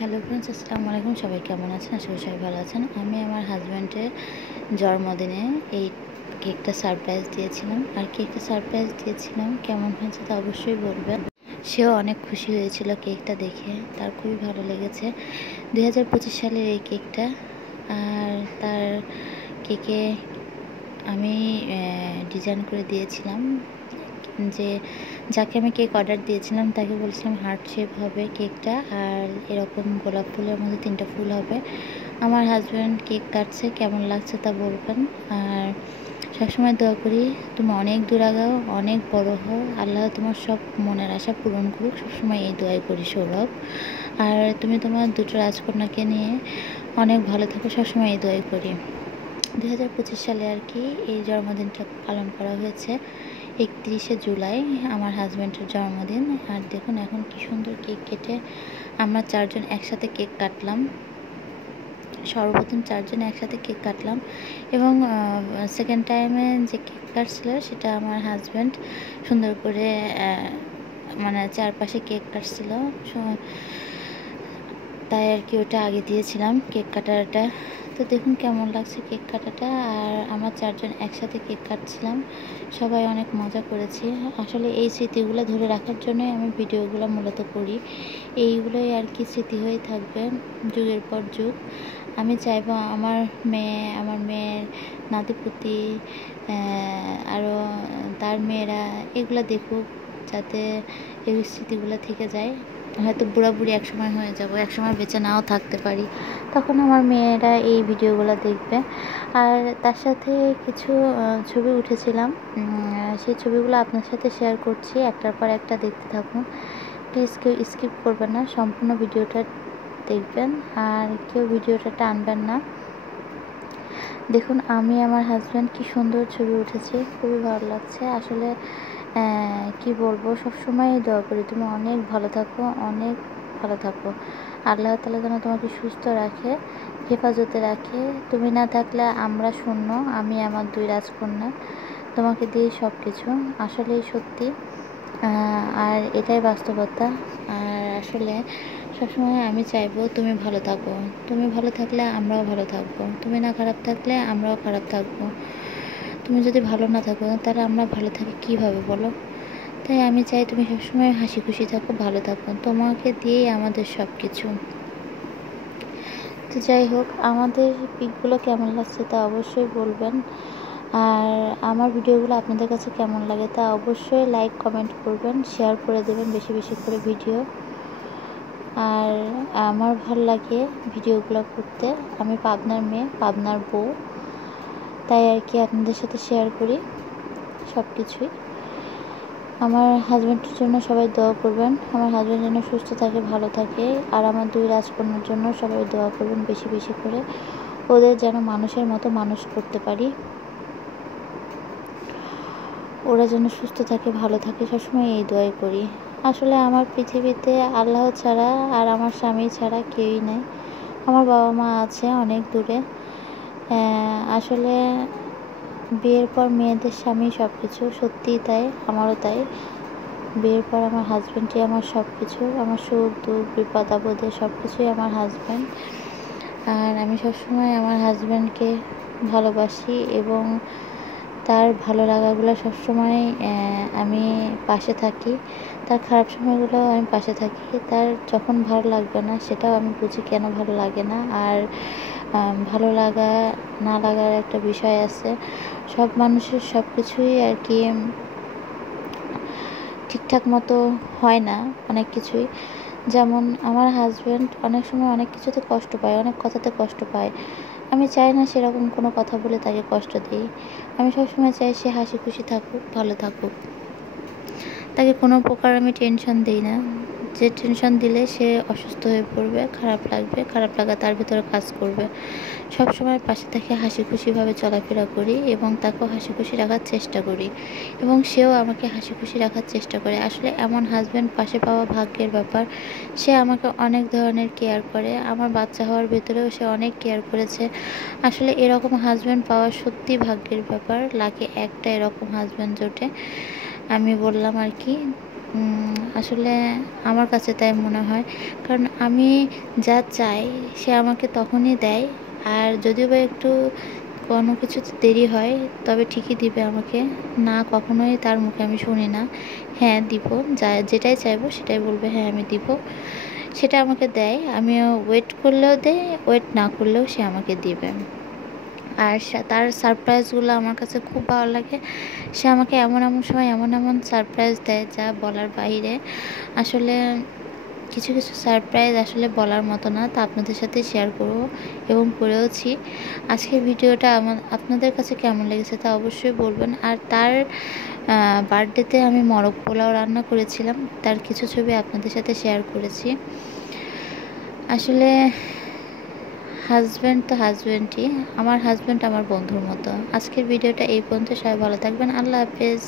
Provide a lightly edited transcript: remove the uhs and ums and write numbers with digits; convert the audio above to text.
Hello friends, আসসালামু আলাইকুম। সবাই কেমন আছেন? আশা করি সবাই ভালো আছেন। আমি আমার হাজব্যান্ডের জন্মদিনে এই কেকটা সারপ্রাইজ দিয়েছিলাম। আর কেকটা সারপ্রাইজ দিয়েছিলাম, কেমন হয়েছে তা অবশ্যই বলবেন। সেও অনেক খুশি হয়েছিল কেকটা দেখে, তার খুবই ভালো লেগেছে। 2025 সালের এই কেকটা। আর তার কেকে আমি ডিজাইন করে দিয়েছিলাম, যে যাকে আমি কেক অর্ডার দিয়েছিলাম তাকে বলেছিলাম হার্ট শেপ হবে কেকটা, আর এরকম গোলাপ ফুলের মধ্যে 3টা ফুল হবে। আমার হাজব্যান্ড কেক কাটছে, কেমন লাগছে তা বলবেন। আর সবসময় দোয়া করি তুমি অনেক দূর আগাও, অনেক বড় হও, আল্লাহ তোমার সব মনের আশা পূরণ করুক, সবসময় এই দোয়াই করি সৌরভ। আর তুমি তোমার দুটো রাজকন্যাকে নিয়ে অনেক ভালো থাকো, সবসময় এই দোয়াই করি। 2025 সালে আর কি এই জন্মদিনটা পালন করা হয়েছে। 31শে জুলাই আমার হাজব্যান্ডের জন্মদিন। আর দেখুন এখন কি সুন্দর কেক কেটে আমরা 4 জন একসাথে কেক কাটলাম। সর্বপ্রথম 4 জন একসাথে কেক কাটলাম, এবং সেকেন্ড টাইমে যে কেক কাটছিল সেটা আমার হাজব্যান্ড সুন্দর করে মানে চারপাশে কেক কাটছিল, তাই আর কি ওটা আগে দিয়েছিলাম কেক কাটারটা। তো দেখুন কেমন লাগছে কেক কাটাটা। আর আমরা 4 জন একসাথে কেক কাটছিলাম, সবাই অনেক মজা করেছি। আসলে এই স্মৃতিগুলো ধরে রাখার জন্যই আমি ভিডিওগুলো মূলত করি। এইগুলোই আর কি স্মৃতি হয়ে থাকবে যুগের পর যুগ। আমি চাইবো আমার মেয়ের নাতিপুতি আরও তার মেয়েরা এগুলো দেখুক, যাতে এই স্মৃতিগুলো থেকে যায়। হয়তো বুড়াবুড়ি একসময় হয়ে যাব, একসময় বেঁচে নাও থাকতে পারি, তখন আমার মেয়েরা এই ভিডিওগুলো দেখবে। আর তার সাথে কিছু ছবি উঠেছিলাম, সেই ছবিগুলো আপনার সাথে শেয়ার করছি, একটার পর একটা দেখতে থাকুন। প্লিজ কেউ স্কিপ করবেন না, সম্পূর্ণ ভিডিওটা দেখবেন, আর কেউ ভিডিওটা টানবেন না। দেখুন আমি আমার হাজব্যান্ড কি সুন্দর ছবি উঠেছে, খুবই ভালো লাগছে। আসলে কি বলবো, সবসময় দোয়া করি তুমি অনেক ভালো থাকো, অনেক ভালো থাকো। আল্লাহ তাআলা যেন তোমাকে সুস্থ রাখে, হেফাজতে রাখে। তুমি না থাকলে আমরা শূন্য, আমি আমার 2 রাজকন্যা, তোমাকে দিয়ে সব কিছু। আসলেই সত্যি, আর এটাই বাস্তবতা। আর আসলে সবসময় আমি চাইবো তুমি ভালো থাকো। তুমি ভালো থাকলে আমরাও ভালো থাকবো, তুমি না খারাপ থাকলে আমরাও খারাপ থাকবো। তুমি যদি ভালো না থাকো তাহলে আমরা ভালো থাকি কীভাবে বলো? তাই আমি চাই তুমি সবসময় হাসি খুশি থাকো, ভালো থাকো, তোমাকে দিয়েই আমাদের সব কিছু। তো যাই হোক, আমাদের পিকগুলো কেমন লাগছে তা অবশ্যই বলবেন। আর আমার ভিডিওগুলো আপনাদের কাছে কেমন লাগে তা অবশ্যই লাইক কমেন্ট করবেন, শেয়ার করে দেবেন বেশি বেশি করে ভিডিও। আর আমার ভালো লাগে ভিডিওগুলো করতে। আমি পাবনার মেয়ে, পাবনার বউ, তাই আর কি আপনাদের সাথে শেয়ার করি সব কিছুই। আমার হাজব্যান্ডের জন্য সবাই দোয়া করবেন, আমার হাজব্যান্ড যেন সুস্থ থাকে, ভালো থাকে। আর আমার 2 রাজকন্যার জন্য সবাই দোয়া করবেন বেশি বেশি করে, ওদের যেন মানুষের মতো মানুষ করতে পারি, ওরা যেন সুস্থ থাকে, ভালো থাকে, সবসময় এই দোয়াই করি। আসলে আমার পৃথিবীতে আল্লাহ ছাড়া আর আমার স্বামী ছাড়া কেউই নেই। আমার বাবা মা আছে অনেক দূরে। আসলে বিয়ের পর মেয়েদের স্বামী সব কিছু, সত্যিই তাই, আমারও তাই। বিয়ের পর আমার হাজব্যান্ডই আমার সব কিছু, আমার সুখ দুঃখ বিপদ আপদে সব কিছুই আমার হাজব্যান্ড। আর আমি সবসময় আমার হাজব্যান্ডকে ভালোবাসি, এবং তার ভালো লাগাগুলো সবসময় আমি পাশে থাকি, তার খারাপ সময়গুলো আমি পাশে থাকি। তার যখন ভালো লাগবে না সেটাও আমি বুঝি কেন ভালো লাগে না। আর ভালো লাগা না লাগার একটা বিষয় আছে, সব মানুষের সব কিছুই আর কি ঠিকঠাক মতো হয় না, অনেক কিছুই। যেমন আমার হাজব্যান্ড অনেক সময় অনেক কিছুতে কষ্ট পায়, অনেক কথাতে কষ্ট পায়। আমি চাই না সেরকম কোনো কথা বলে তাকে কষ্ট দিই। আমি সবসময় চাই সে হাসি খুশি থাকুক, ভালো থাকুক, তাকে কোনো প্রকার আমি টেনশন দিই না। যে টেনশন দিলে সে অসুস্থ হয়ে পড়বে, খারাপ লাগবে, খারাপ লাগা তার ভিতরে কাজ করবে। সবসময় পাশে থেকে হাসি খুশিভাবে চলাফেরা করি, এবং তাকেও হাসি খুশি রাখার চেষ্টা করি, এবং সেও আমাকে হাসি খুশি রাখার চেষ্টা করে। আসলে এমন হাজব্যান্ড পাশে পাওয়া ভাগ্যের ব্যাপার। সে আমাকে অনেক ধরনের কেয়ার করে, আমার বাচ্চা হওয়ার ভেতরেও সে অনেক কেয়ার করেছে। আসলে এরকম হাজব্যান্ড পাওয়া সত্যি ভাগ্যের ব্যাপার, লাকে একটা এরকম হাজব্যান্ড জোটে। আমি বললাম আর কি, আসলে আমার কাছে তাই মনে হয়, কারণ আমি যা চাই সে আমাকে তখনই দেয়। আর যদিও বা একটু কোনো কিছুতে দেরি হয়, তবে ঠিকই দিবে আমাকে। না, কখনোই তার মুখে আমি শুনি না। হ্যাঁ, দিব, যেটাই চাইবো সেটাই বলবে, হ্যাঁ আমি দিব। সেটা আমাকে দেয়, আমিও ওয়েট করলেও দেয়, ওয়েট না করলেও সে আমাকে দিবে। আর তার সারপ্রাইজগুলো আমার কাছে খুব ভালো লাগে। সে আমাকে এমন এমন সময় এমন এমন সারপ্রাইজ দেয় যা বলার বাইরে। আসলে কিছু কিছু সারপ্রাইজ আসলে বলার মতো না, তা আপনাদের সাথে শেয়ার করব এবং করেওছি। আজকের ভিডিওটা আপনাদের কাছে কেমন লেগেছে তা অবশ্যই বলবেন। আর তার বার্থডেতে আমি মোরগ পোলাও রান্না করেছিলাম, তার কিছু ছবি আপনাদের সাথে শেয়ার করেছি। আসলে হাজব্যান্ড তো হাজব্যান্ডই, আমার হাজব্যান্ড আমার বন্ধুর মতো। আজকের ভিডিওটা এই পর্যন্ত, সবাই ভালো থাকবেন, আল্লাহ হাফেজ।